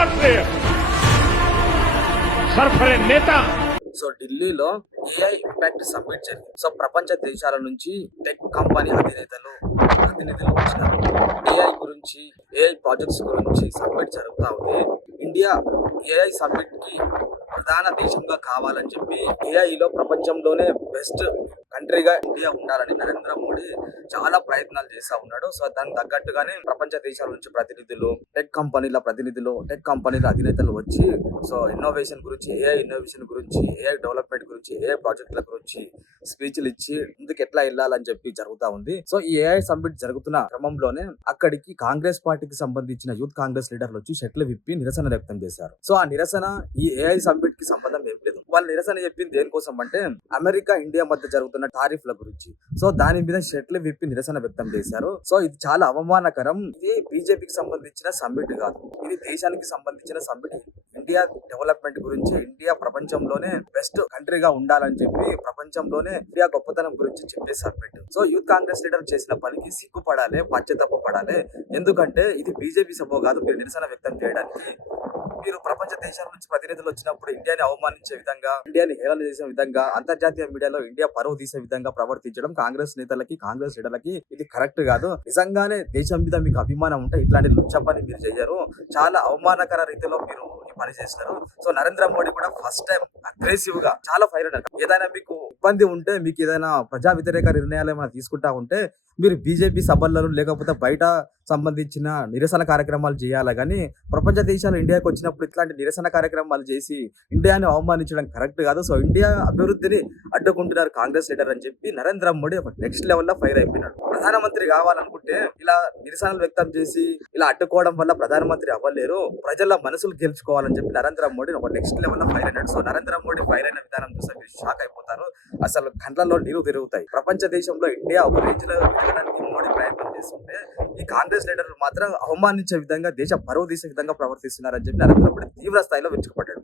Football player Sarfare नेता। So ఢిల్లీలో AI impact summit జరిగింది. సో ప్రపంచ దేశాల నుంచి టెక్ కంపెనీ ప్రతినిధులు వచ్చినారు. ఏఐ గురించి, ఏఐ ప్రాజెక్ట్స్ గురించి సమ్మిట్ జరుగుతా ఉంది. ఇండియా ఏఐ సమ్మిట్ కి ప్రధాన దేశంగా కావాలని చెప్పి ఏఐలో ప్రపంచంలోనే బెస్ట్ కంట్రీగా ఇండియా ఉండాలని నరేంద్ర మోడీ చాలా ప్రయత్నాలు చేస్తా ఉన్నాడు. సో దానికి తగ్గట్టుగానే ప్రపంచ దేశాల నుంచి ప్రతినిధులు, టెక్ కంపెనీల అధినేతలు వచ్చి సో ఇన్నోవేషన్ గురించి, ఏఐ ఇన్నోవేషన్ గురించి, ఏఐ డెవలప్మెంట్ గురించి, ఏఐ ప్రాజెక్టుల గురించి స్పీచ్లు ఇచ్చి ముందుకు ఎట్లా వెళ్ళాలని చెప్పి జరుగుతా ఉంది. సో ఈ ఏఐ సమ్మిట్ జరుగుతున్న క్రమంలోనే అక్కడికి కాంగ్రెస్ పార్టీకి సంబంధించిన యూత్ కాంగ్రెస్ లీడర్లు వచ్చి షర్ట్లు విప్పి నిరసన వ్యక్తం చేశారు. సో ఆ నిరసన ఈ ఏఐ సమ్మిట్ కి సంబంధం ఏం లేదు. వాళ్ళు నిరసన చెప్పింది దేనికోసం అంటే అమెరికా, ఇండియా మధ్య జరుగుతున్న టారిఫ్ల గురించి. సో దాని మీద షర్ట్లు విప్పి నిరసన వ్యక్తం చేశారు. సో ఇది చాలా అవమానకరం. ఇది బీజేపీకి సంబంధించిన సమ్మిట్ కాదు, ఇది దేశానికి సంబంధించిన సమ్మిట్. ఇండియా డెవలప్మెంట్ గురించి, ఇండియా ప్రపంచంలోనే బెస్ట్ కంట్రీగా ఉండాలని చెప్పి, ప్రపంచంలోనే ఇండియా గొప్పతనం గురించి చెప్పే submit. So youth Congress leader చేసిన పనికి సిగ్గుపడాలి, పశ్చాత్తాపడాలి. ఎందుకంటే ఇది బీజేపీ సభ కాదు. మీరు నిరసన వ్యక్తం చేయడానికి మీరు ప్రపంచ దేశాల నుంచి ప్రతినిధులు వచ్చినప్పుడు ఇండియాని అవమానించే విధంగా, ఇండియాని హేళన చేసే విధంగా, అంతర్జాతీయ మీడియాలో ఇండియా పరువు తీసే విధంగా ప్రవర్తించడం కాంగ్రెస్ నేతలకి, కాంగ్రెస్ లీడర్లకి ఇది కరెక్ట్ కాదు. నిజంగానే దేశం మీద మీకు అభిమానం ఉంటే ఇట్లాంటి లుచ్చ పని మీరు చెయ్యరు. చాలా అవమానకర రీతిలో మీరు ఈ పని చేస్తారు. సో నరేంద్ర మోడీ కూడా ఫస్ట్ టైం అగ్రెసివ్ గా చాలా ఫైర్ అయ్యారు. ఏదైనా మీకు ఇబ్బంది ఉంటే, మీకు ఏదైనా ప్రజా వ్యతిరేక నిర్ణయాలు ఏమైనా తీసుకుంటా ఉంటే మీరు బీజేపీ సభల్లో లేకపోతే బయట సంబంధించిన నిరసన కార్యక్రమాలు చేయాలి. కానీ ప్రపంచ దేశాలు ఇండియాకి వచ్చినప్పుడు ఇట్లాంటి నిరసన కార్యక్రమాలు చేసి ఇండియాని అవమానించడం కరెక్ట్ కాదు. సో ఇండియా అభివృద్ధిని అడ్డుకుంటున్నారు కాంగ్రెస్ లీడర్ అని చెప్పి నరేంద్ర మోడీ ఒక నెక్స్ట్ లెవెల్లో ఫైర్ అయిపోయినాడు. ప్రధానమంత్రి కావాలనుకుంటే ఇలా నిరసనలు వ్యక్తం చేసి ఇలా అడ్డుకోవడం వల్ల ప్రధానమంత్రి అవ్వలేరు. ప్రజల మనసులు గెలుచుకోవాలని చెప్పి నరేంద్ర మోడీ ఒక నెక్స్ట్ లెవెల్లో ఫైర్ అయినాడు. సో నరేంద్ర మోడీ ఫైర్ అయిన విధానం చూస్తే మీరు షాక్ అయిపోతారు. అసలు గంటలలో నీరు తిరుగుతాయి. ప్రపంచ దేశంలో ఇండియా ఒక రేంజ్ లో ఎదగడానికి మోడీ ప్రయత్నం చేస్తుంటే ఈ కాంగ్రెస్ లీడర్లు మాత్రం అవమానించే విధంగా, దేశ పరువు తీసే విధంగా ప్రవర్తిస్తున్నారని చెప్పి నరేంద్ర మోడీ తీవ్ర స్థాయిలో విరుచుకుపడ్డాడు.